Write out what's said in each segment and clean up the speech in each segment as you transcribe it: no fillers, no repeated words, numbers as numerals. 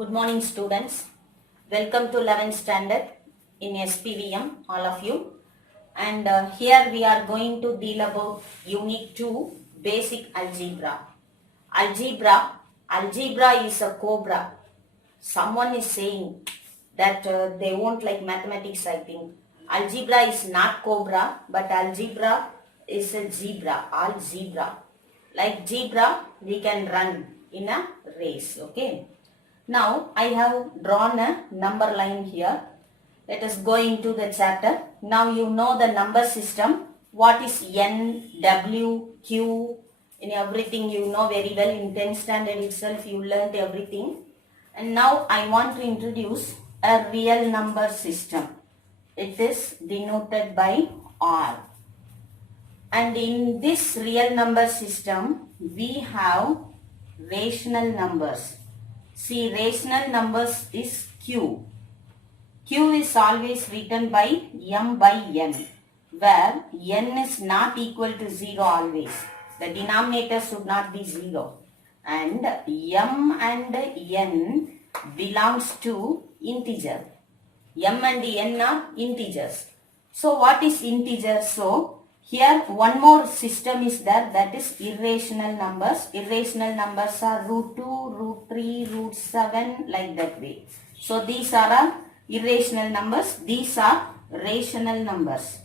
Good morning students. Welcome to 11th standard in SPVM, all of you. And here we are going to deal about Unit 2, Basic Algebra. Algebra is a cobra. Someone is saying that they won't like mathematics, I think. Algebra is not cobra, but algebra is a zebra, all zebra. Like zebra, we can run in a race, okay. Now I have drawn a number line here. Let us go into the chapter. Now you know the number system. What is N, W, Q, in everything you know very well. In 10th standard itself you learned everything. And now I want to introduce a real number system. It is denoted by R. And in this real number system we have rational numbers. See, rational numbers is Q. Q is always written by M by N, where N is not equal to 0 always. The denominator should not be 0. And M and N belongs to integer. M and N are integers. So what is integer? So here one more system is there, that is irrational numbers. Irrational numbers are root 2, root 3, root 7, like that way. So these are irrational numbers. These are rational numbers.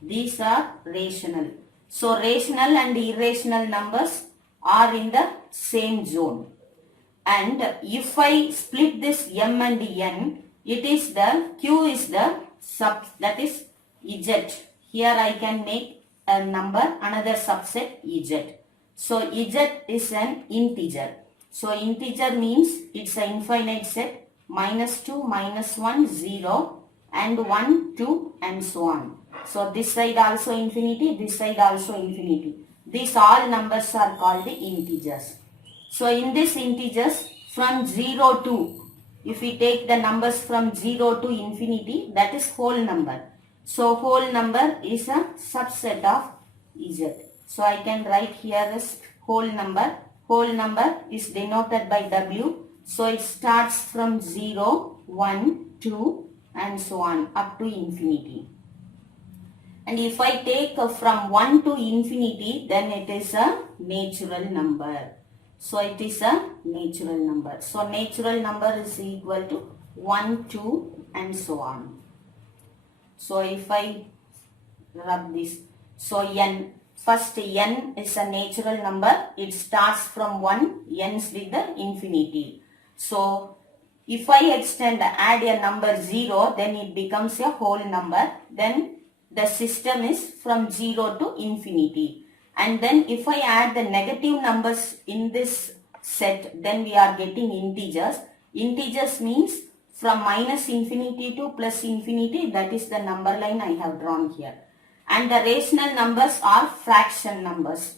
These are rational. So rational and irrational numbers are in the same zone. And if I split this M and N, it is the Q is the sub, that is Z. Here I can make a number, another subset Z. So Z is an integer. So integer means it's an infinite set. -2, -1, 0 and 1, 2 and so on. So this side also infinity, this side also infinity. These all numbers are called integers. So in this integers from 0 to, if we take the numbers from 0 to infinity, that is whole number. So whole number is a subset of Z. So I can write here as whole number. Whole number is denoted by W. So it starts from 0, 1, 2 and so on up to infinity. And if I take from 1 to infinity, then it is a natural number. So it is a natural number. So natural number is equal to 1, 2 and so on. So if I rub this, so N, first N is a natural number. It starts from 1, ends with the infinity. So if I extend, add a number 0, then it becomes a whole number. Then the system is from 0 to infinity. And then if I add the negative numbers in this set, then we are getting integers. Integers means from minus infinity to plus infinity, that is the number line I have drawn here. And the rational numbers are fraction numbers.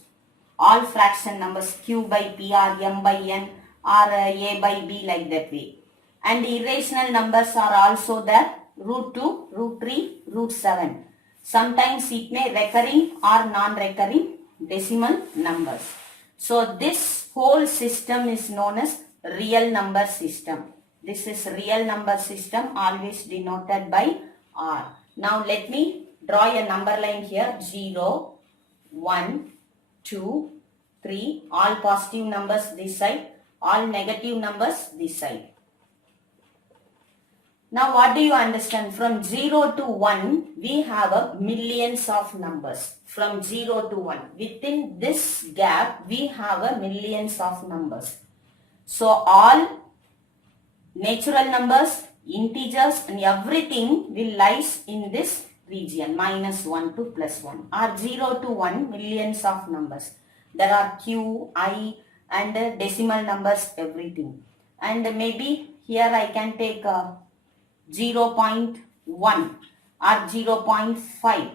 All fraction numbers, Q by P or M by N or A by B, like that way. And irrational numbers are also there, root 2, root 3, root 7. Sometimes it may recurring or non-recurring decimal numbers. So this whole system is known as real number system. This is real number system, always denoted by R. Now let me draw a number line here. 0, 1, 2, 3. All positive numbers this side. All negative numbers this side. Now what do you understand? From 0 to 1, we have a millions of numbers. From 0 to 1. Within this gap, we have a millions of numbers. So all natural numbers, integers and everything will lies in this region, -1 to +1 or 0 to 1, millions of numbers. There are Q, I and decimal numbers, everything. And maybe here I can take 0.1 or 0.5.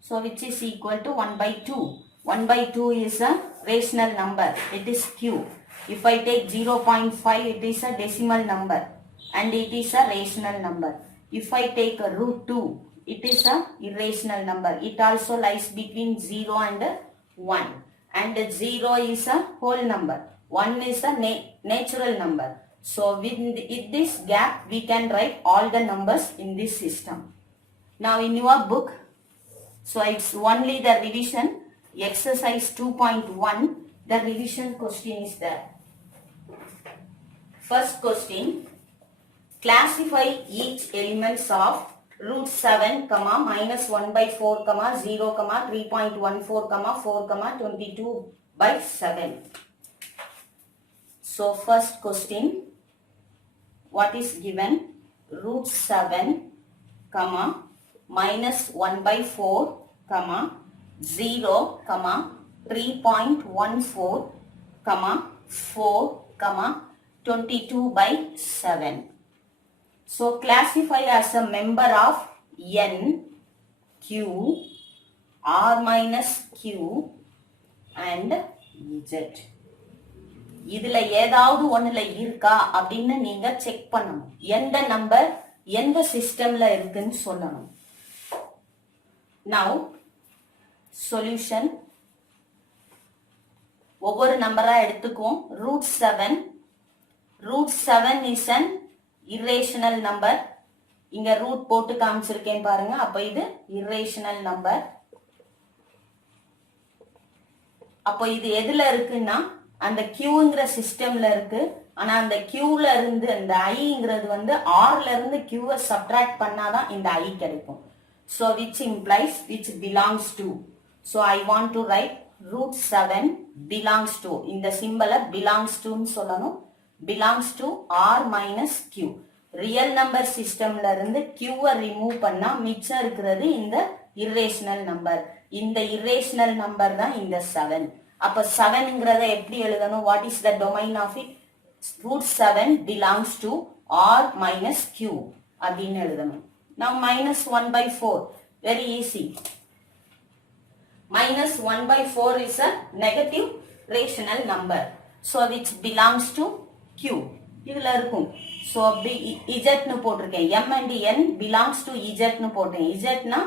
So which is equal to 1 by 2. 1 by 2 is a rational number. It is Q. If I take 0.5, it is a decimal number and it is a rational number. If I take a root 2, it is a irrational number. It also lies between 0 and 1. And 0 is a whole number. 1 is a natural number. So with this gap, we can write all the numbers in this system. Now in your book, so it's only the revision, exercise 2.1, the revision question is there. First question, classify each elements of root 7, minus 1 by 4, 0, 3.14, 4, 22 by 7. So first question, what is given? Root 7, minus 1 by 4, 0, 3.14, 4, 22 by 7. So classify as a member of n, q, r minus q and z. இதுல ஏதாவது ஒண்ணுல இருக்கா அப்படின்னு நீங்க check பண்ணணும். எந்த number எந்த சிஸ்டம்ல இருக்குன்னு சொல்லணும். Now solution, ஒவ்வொரு நம்பரா எடுத்துக்குவோம். root 7 is an irrational number. இங்க ரூட் போட்டு காமிச்சிருக்கேன் பாருங்க. அப்ப இது irrational number. அப்ப இது எதுல இருக்குன்னா அந்த qங்கிற சிஸ்டம்ல இருக்கு. ஆனா அந்த qல இருந்து அந்த iங்கிறது வந்து rல இருந்து qவை சப்ட்ராக்ட் பண்ணாதான் இந்த i கிடைக்கும். So which implies which belongs to. So I want to write root 7 belongs to. இந்த சிம்பலை belongs to ன்னு சொல்லணும். belongs to r minus q. Real number சிஸ்டம்ல இருந்து qவை ரிமூவ் பண்ணா மிச்சம் இருக்கிறது இந்த irrational நம்பர். இந்த irrational நம்பர் தான் இந்த 7. அப்ப 7ங்கிறத எப்படி எழுதணும்? What is the domain of it? root 7 belongs to r minus q அப்படின்னு எழுதணும். Now minus 1 by 4, very easy. minus 1 by 4 is a negative rational number. So which belongs to q. இதுல இருக்கும். So z னு போட்டிருக்கேன். m and n belongs to z னு போட்டேன். z னா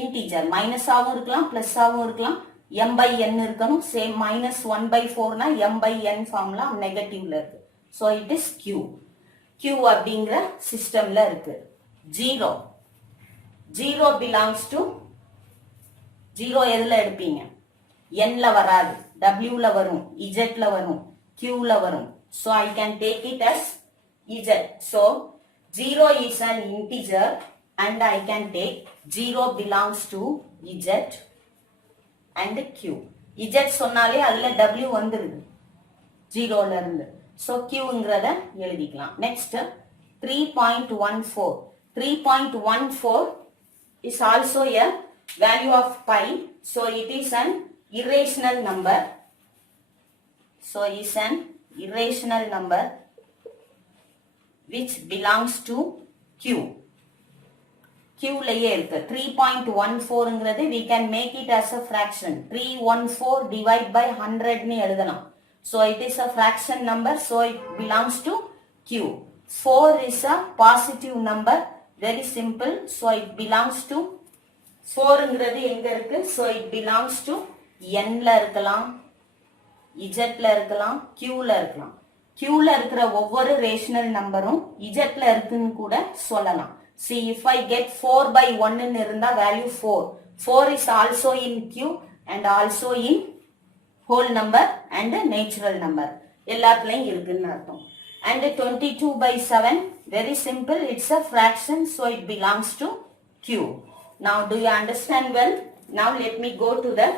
integer, minus ஆவும் இருக்கலாம் plus ஆவும் இருக்கலாம். m by n இருக்கணும். same minus 1 by 4 னா m by n ஃபார்முலா நெகட்டிவ்ல இருக்கு. So it is q. q அப்படிங்கிற சிஸ்டம்ல இருக்கு. 0 belongs to 0 எதுல எடுப்பீங்க? n ல வராது, w ல வரும், z ல வரும், q ல வரும். So I can take it as z. So 0 is an integer and I can take 0 belongs to z and q. z சொன்னாலே அதுல w வந்துருது 0 ல இருந்து. So qங்கிறத எழுதிக்கலாம். Next 3.14. 3.14 is also a value of pi. So it is an irrational number. So is an irrational number which belongs to q. q லயே இருக்கு. 3.14ங்கிறது we can make it as a fraction. 314 divide by 100 னு எழுதலாம். So it is a fraction number, so it belongs to q. 4 is a positive number, very simple, so it belongs to 4ங்கிறது எங்க இருக்கு? So it belongs to n ல இருக்கலாம், z ல இருக்கலாம், q ல இருக்கலாம். q ல இருக்கிற ஒவ்வொரு ரேஷனல் நம்பரும் z ல இருக்குன்னு கூட சொல்லலாம். See, if I get 4 by 1 ன்னு இருந்தா value 4. 4 is also in q and also in whole number and natural number. எல்லாத்துலயும் இருக்குன்னு அர்த்தம். And 22 by 7, very simple, it's a fraction, so it belongs to q. Now do you understand well? Now let me go to the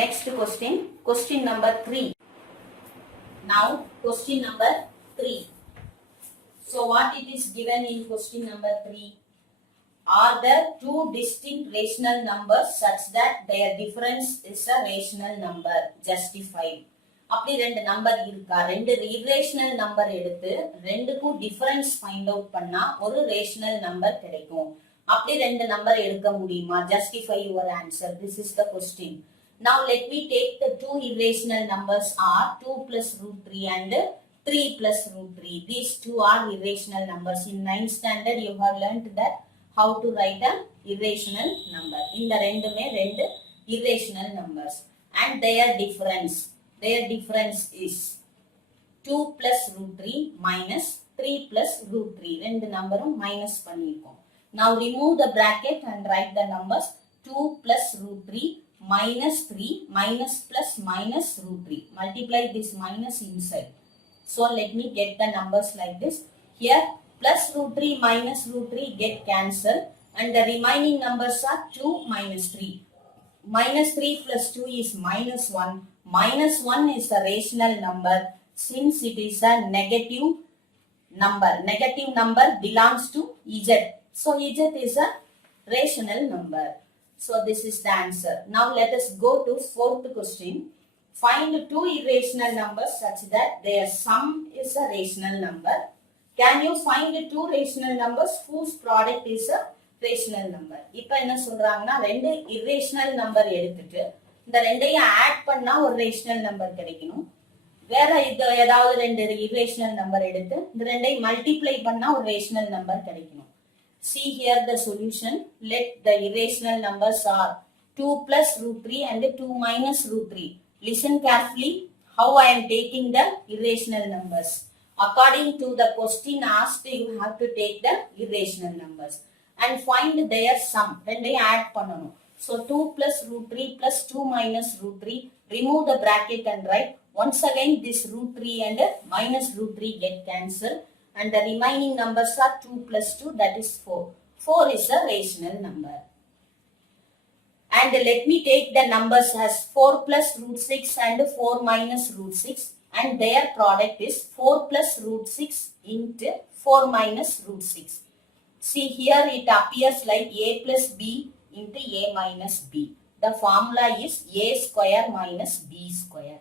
next question. Question number 3. Now question number 3. So what it is given in question number 3? Are there two distinct rational numbers such that their difference is a rational number? Justified. அப்படி ரெண்டு number இருக்கா? ரெண்டு irrational number எடுத்து ரெண்டுக்கும் difference find out பண்ணா ஒரு rational number கிடைக்கும். அப்படி ரெண்டு நம்பர் எடுக்க முடியுமா? Justify your answer. This is the question. Now let me take the two irrational numbers are 2 plus root 3 and 3 plus root 3. These two are irrational numbers. In 9th standard you have learnt that how to write an irrational number. இந்த ரெண்டுமே ரெண்டு irrational numbers and their difference is 2 plus root 3 minus 3 plus root 3. ரெண்டு நம்பரும் minus பண்ணிருக்கோம். Now remove the bracket and write the numbers 2 plus root 3 minus 3 minus plus minus root 3. Multiply this minus inside. So let me get the numbers like this. Here plus root 3 minus root 3 get cancelled and the remaining numbers are 2 minus 3. Minus 3 plus 2 is minus 1. Minus 1 is a rational number since it is a negative number. Negative number belongs to Z. So Z is a rational number. So this is the answer. Now let us go to fourth question. Find two irrational numbers such that their sum is a rational number. Can you find two rational numbers whose product is a rational number? இப்போ என்ன சொல்றாங்கன்னா ரெண்டு irrational number எடுத்துட்டு இந்த ரெண்டையும் add பண்ணா ஒரு rational number கிடைக்கணும். வேற இது ஏதாவது ரெண்டு irrational number எடுத்து இந்த ரெண்டையும் மல்டிப்ளை பண்ணா ஒரு rational number கிடைக்கணும். See here the solution. Let the irrational numbers are 2 plus root 3 and 2 minus root 3. Listen carefully how I am taking the irrational numbers. According to the question asked, you have to take the irrational numbers and find their sum. ரெண்டையும் add பண்ணணும். So 2 plus root 3 plus 2 minus root 3. Remove the bracket and write. Once again this root 3 and minus root 3 get cancelled. And the remaining numbers are 2 plus 2, that is 4. 4 is a rational number. And let me take the numbers as 4 plus root 6 and 4 minus root 6. And their product is 4 plus root 6 into 4 minus root 6. See here it appears like a plus b into a minus b. The formula is a square minus b square.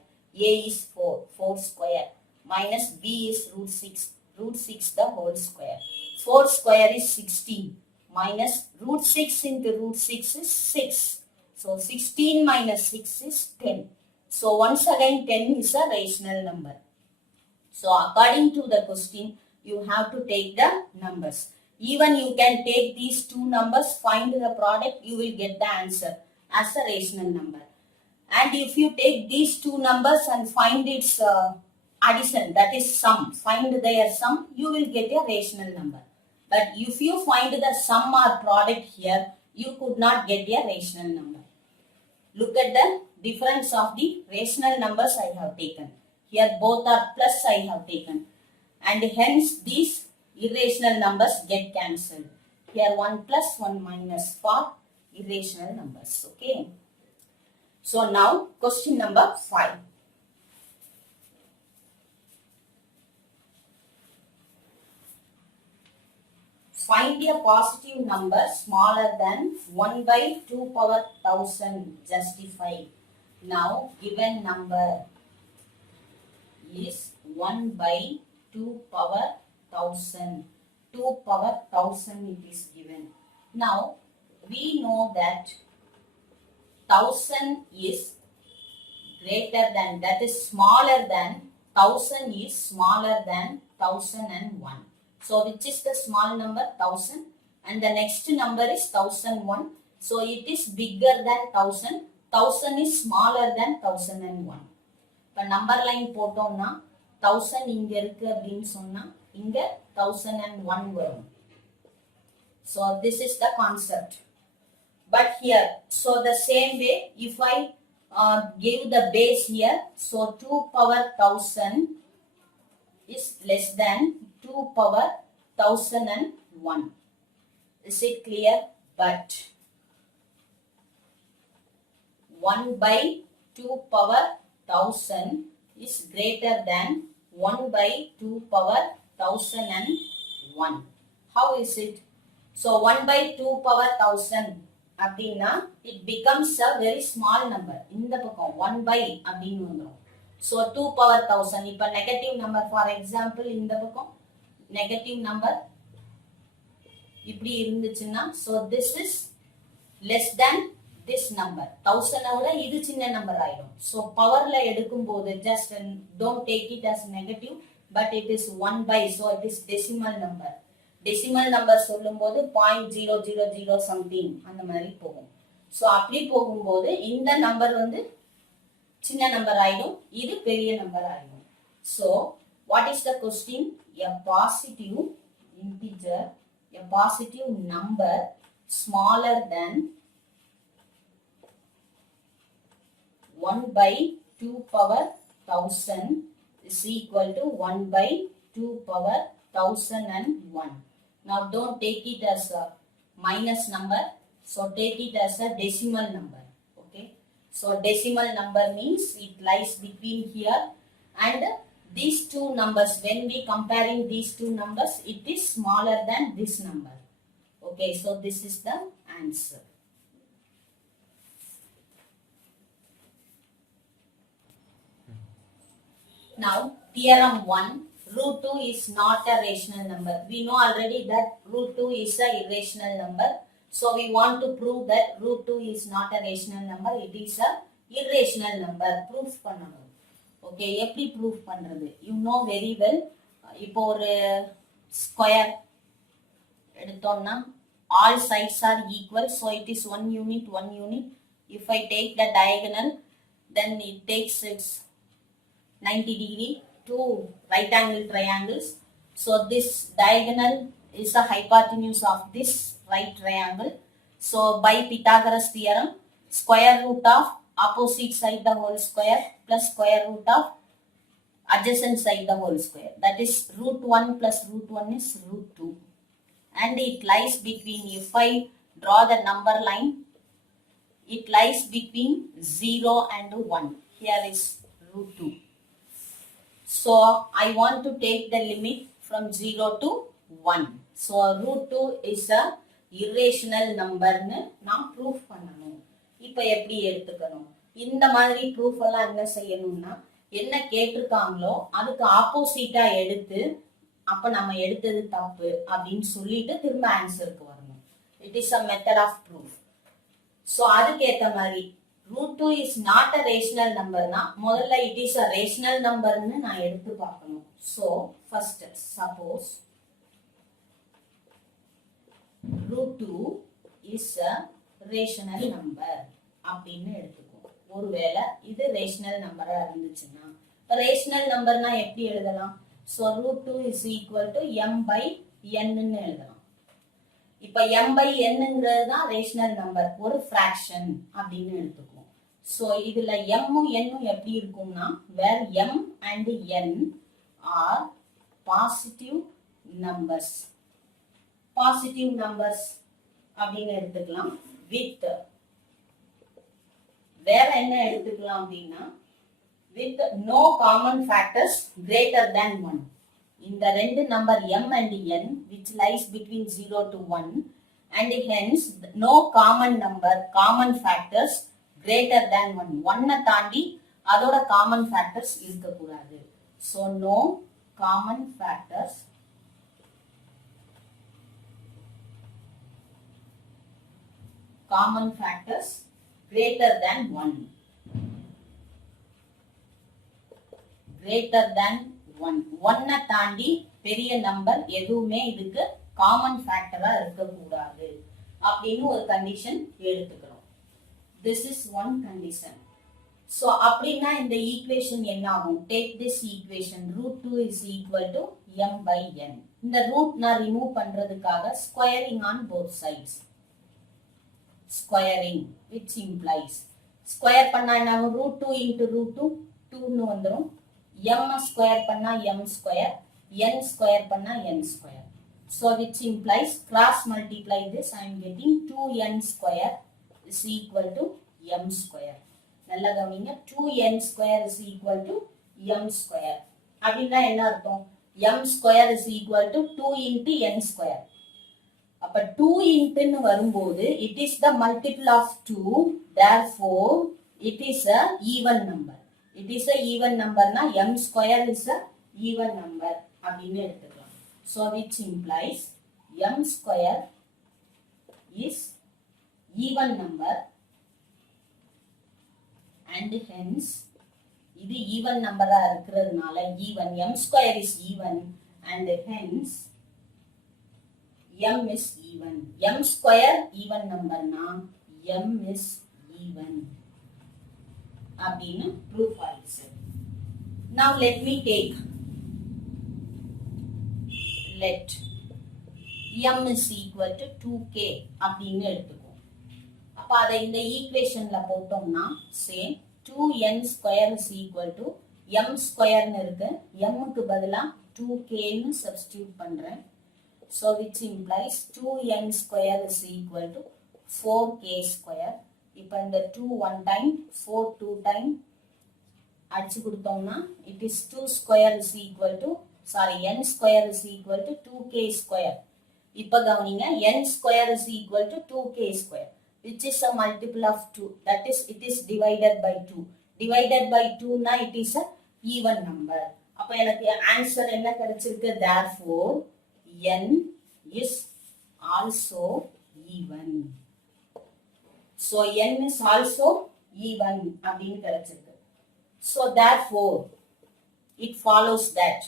A is 4, 4 square. Minus b is root 6. Root 6 the whole square. 4 square is 16 minus root 6 into root 6 is 6. So 16 minus 6 is 10. So once again 10 is a rational number. So according to the question you have to take the numbers. Even you can take these two numbers, find the product, you will get the answer as a rational number. And if you take these two numbers and find its addition, that is sum, find their sum, you will get a rational number. But if you find the sum or product here, you could not get a rational number. Look at the difference of the rational numbers I have taken. Here both are plus I have taken. And hence these irrational numbers get cancelled. Here 1 plus 1 minus for irrational numbers. Okay. So now question number 5. Find a positive number smaller than 1 by 2 power 1000. Justify. Now given number is 1 by 2 power 1000. 2 power 1000 it is given. Now we know that 1000 is greater than, that is smaller than, 1000 is smaller than 1001. So which is the small number? 1000. And the next number is 1001. So it is bigger than 1000. 1000 is smaller than 1001. இப்போ number line போட்டோம்னா 1000 இங்க இருக்கு அப்படின்னு சொன்னா இங்க 1001 வரும். So this is the concept. But here, so the same way, if I give the base here, so 2 power 1000 is less than 2 power 1001. Is it clear? But 1 by 2 power 1000 is greater than 1 by 2 power 1001. How is it? So 1 by 2 power 1000 அப்படின்னா it becomes a very small number. இந்த பக்கம் 1 by அப்படின்னு வந்துரும். So 2 power 1000. இப்ப negative number, for example இந்த பக்கம் negative number இப்படி இருந்துச்சுன்னா, so this is less than this number. 1000 விட இது சின்ன நம்பர் ஆயிடும். So பவர்ல எடுக்கும் போது just don't take it as negative, but it is 1 by, so it is decimal number. Decimal number சொல்லும் போது 0.000 சம்திங் அந்த மாதிரி போகும். ஸோ அப்படி போகும்போது இந்த நம்பர் வந்து சின்ன நம்பர் ஆயிடும், இது பெரிய நம்பர் ஆயிடும். So What is the question? A positive integer, a positive number smaller than 1 by 2 power 1000 is equal to 1 by 2 power 1001. Now don't take it as a minus number, so take it as a decimal number. Okay, so decimal number means it lies between here and these two numbers. When we comparing these two numbers, it is smaller than this number. Okay, so this is the answer. Now, theorem 1, root 2 is not a rational number. We know already that root 2 is a irrational number. So, we want to prove that root 2 is not a rational number. It is a irrational number. Proof பண்ணணும். Okay, எப்படி proof பண்றது? You know very well. இப்போ ஒரு square எடுத்தோம்னா all sides are equal. So, it is 1 unit, 1 unit. If I take the diagonal, then it takes its 90 degree, two right angle triangles. So this diagonal is the hypotenuse of this right triangle. So by Pythagoras theorem, square root of opposite side the whole square plus square root of adjacent side the whole square. That is root 1 plus root 1 is root 2. And it lies between, if I draw the number line, it lies between 0 and 1. Here is root 2. So, I want to take the limit from 0 to 1. So, root 2 is a irrational number னு நாம் proof பண்ணணும். இப்போ எப்படி எடுத்துக்கணும்? இந்த மாதிரி proof எல்லாம் என்ன செய்யணும்னா, என்ன கேட்டிருக்காங்களோ அதுக்கு ஆப்போசிட்டா எடுத்து, அப்ப நம்ம எடுத்தது தப்பு அப்படின்னு சொல்லிட்டு திரும்ப ஆன்சருக்கு வரணும். It is a method of proof. So, அதுக்கு ஏத்த மாதிரி root 2 is not a rational number na முதல்ல it is a rational number னு நான் எடுத்து பார்க்கணும். So first suppose root 2 is a rational number அப்படின்னு எடுத்துக்கோ. ஒருவேளை இது rational number இருந்துச்சுன்னா rational number னா எப்படி எழுதலாம்? So root 2 is equal to m by n னு எழுதலாம். இப்ப m by n ங்கிறது தான் rational number, ஒரு fraction அப்படின்னு எடுத்துக்கோ. So, இதுல m n எப்படி இருக்கும்னா, where m and n are positive numbers. Positive numbers அப்படின்னு எடுத்துக்கலாம். With வேற என்ன எடுத்துக்கலாம் அப்படின்னா, with no common factors greater than 1. இந்த ரெண்டு number m and n which lies between 0 to 1 and hence no common number, common factors greater than 1. 1 தாண்டி அதோட common factors இருக்கக்கூடாது. So, no common factors greater than 1. Greater than 1. 1 தாண்டி பெரிய number எதுவுமே இதுக்கு common ஃபேக்டரா இருக்கக்கூடாது அப்படின்னு ஒரு கண்டிஷன் எடுத்துக்கிறோம். This is one condition. So, அப்படின்னா இந்த ஈக்குவேஷன் என்ன ஆகும்? Take this equation. Root 2 is equal to m by n. இந்த root நான் remove பண்றதுக்காக squaring on both sides. Squaring, which implies square பண்ணா என்ன ஆகும்? Root 2 into root 2, 2 னு வந்துரும். m square பண்ணா m square, n square பண்ணா n square. So, which implies cross multiply this, I am getting 2n square is equal to m square. நல்லா கவனிங்க, 2n square is equal to m square. அப்படின்னா என்ன அர்த்தம்? m square is equal to 2 into n square. அப்ப 2 into னு வரும்போது it is the multiple of 2, therefore it is a even number. It is a even number na m square is a even number அப்படின்னு எடுத்துக்கலாம். So which implies m square is even number and hence இது even number இருக்கிறதுனால even m square is even and hence m is even. M square even number na m is even அப்படின்னு proof ஆயிடுச்சு. Now let me take let m is equal to 2k அப்படின்னு எடுத்துக்குவோம். அப்ப அதை இந்த ஈக்குவேஷன்ல போட்டோம்னா same 2n square is equal to m ஸ்கொயர்னு இருக்கு. m க்கு பதிலா 2k ன்னு சப்ஸ்டிட்யூட் பண்றேன். So which implies 2n square is equal to 4k square. இப்போ இந்த 2 1 time 4 2 time அடிச்சு கொடுத்தோம்னா it is 2 square is equal to n square is equal to 2k square. இப்போ கவனிங்க n square is equal to 2k square which is a multiple of 2, that is it is divided by 2. Divided by 2 na it is a even number. அப்ப எனக்கு answer என்ன கிடைச்சிருக்கு? Therefore n is also even. So n is also even அப்படின்னு கிடைச்சிருக்கு. So therefore it follows that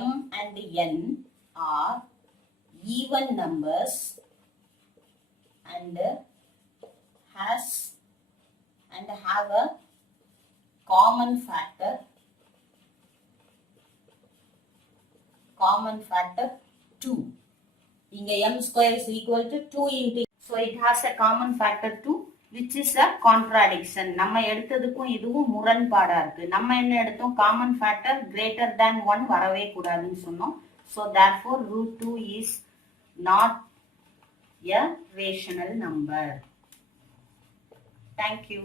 m and n are even numbers and have a common factor 2. இங்க m square is equal to 2 into, so it has a common factor 2 which is a contradiction. நம்ம எடுத்ததுக்கும் இதுவும் முரண்பாடா இருக்கு. நம்ம என்ன எடுத்தோம்? common factor greater than 1 வரவே கூடாதுன்னு சொன்னோம். So therefore root 2 is not a rational number. Thank you.